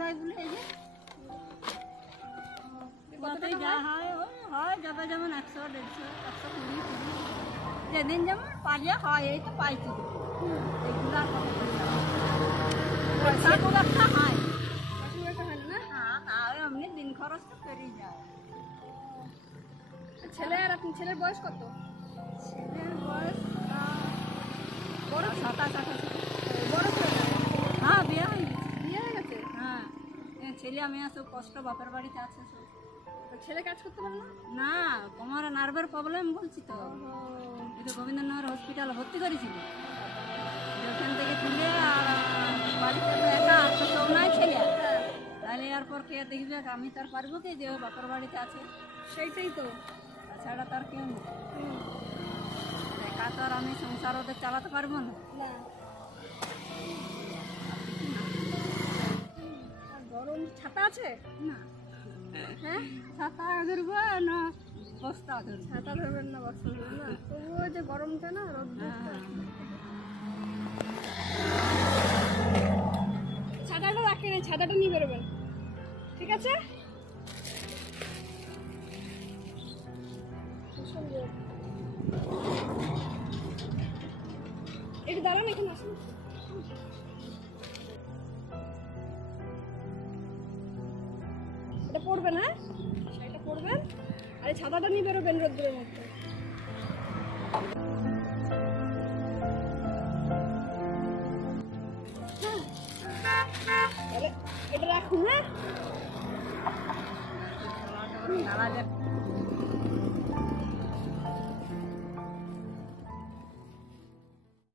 যায় বলে এই যে কতই যা হয় হয় যাবে যেমন 100 150 120 30 যেদিন যেমন পারিয়া হয় এই তো পাইছি এগুলো আর কত পয়সা খুব একটা হয় না। হ্যাঁ হ্যাঁ এমনি দিন খরচ তো পেরিয়ে যায়। ছেলে আর আপনি ছেলের বয়স কত? ছেলের বয়স বড় 27-28। বড় ছেলে? হ্যাঁ বিয়ে হয়ে গেছে। বিয়ে হয়ে গেছে? হ্যাঁ ছেলে আমি সব কষ্ট বাপের বাড়িতে আছে সব। ছেলে কাজ করতে পারে না? না কোমরে নার্ভের প্রবলেম বলছি তো এই তো গোবিন্দনগর হসপিটাল ভর্তি করেছিল ওখান থেকে তুলে আর বাড়িতে তো একা তো কেউ নাই ছেলে তাহলে এরপর কে দেখবে আমি তার পারবো কি যে বাপের বাড়িতে আছে সেইটাই তো তাছাড়া তার কেউ নেই একা তো আর আমি সংসার ওদের চালাতে পারবো না। না আর গরম ছাতা আছে না হ্যাঁ ছাতা ধরবো না বস্তা ধরবো ছাতা ধরবেন না বস্তা ধরবেন না তবুও যে গরমটা না রোদ্দুরটা ছাতাটা রাখেন ছাতাটা নিয়ে বেরোবেন ঠিক আছে একটু দাঁড়ান এখানে আসুন এটা পড়বেন হ্যাঁ শাড়িটা পরবেন আর এই ছাতাটা নিয়ে বেরোবেন রোদ্দুরের মধ্যে তাহলে এটা রাখুন হ্যাঁ নালা